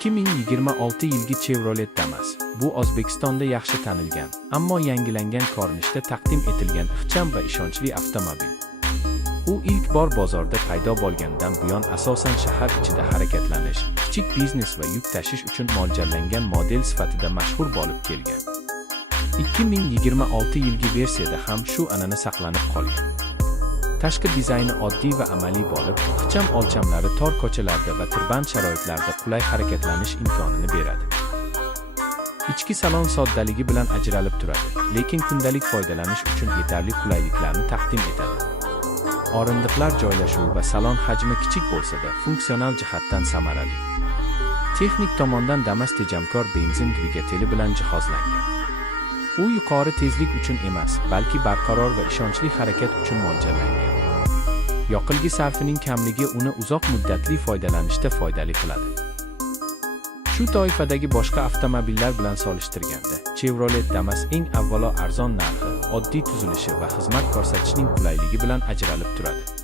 2026 yilgi Chevrolet Damas. Bu O'zbekistonda yaxshi tanilgan, ammo yangilangan ko'rinishda taqdim etilgan ixcham va ishonchli avtomobil. U ilk bor bozorda paydo bo'lganidan buyon asosan shahar ichida harakatlanish, kichik biznes va yuk tashish uchun mo'ljallangan model sifatida mashhur bo'lib kelgan. 2026 yilgi versiyada ham shu an'ana saqlanib qolgan. Tashqi dizayni oddiy va amaliy bo'lib, ixcham o'lchamlari tor ko'chalarda va tirband sharoitlarda qulay harakatlanish imkonini beradi. Ichki salon soddaligi bilan ajralib turadi, lekin kundalik foydalanish uchun yetarli qulayliklarni taqdim etadi. O'rindiqlar joylashuvi va salon hajmi kichik bo'lsa-da, funksional jihatdan samarali. Texnik tomondan Damas tejamkor benzin dvigateli bilan jihozlangan. U yuqori tezlik uchun emas, balki barqaror va ishonchli harakat uchun mo'ljallangan. Yoqilg'i sarfining kamligi uni uzoq muddatli foydalanishda foydali qiladi. Shu toifadagi boshqa avtomobillar bilan solishtirganda, Chevrolet Damas eng avvalo arzon narxi, oddiy tuzilishi va xizmat ko'rsatishning qulayligi bilan ajralib turadi.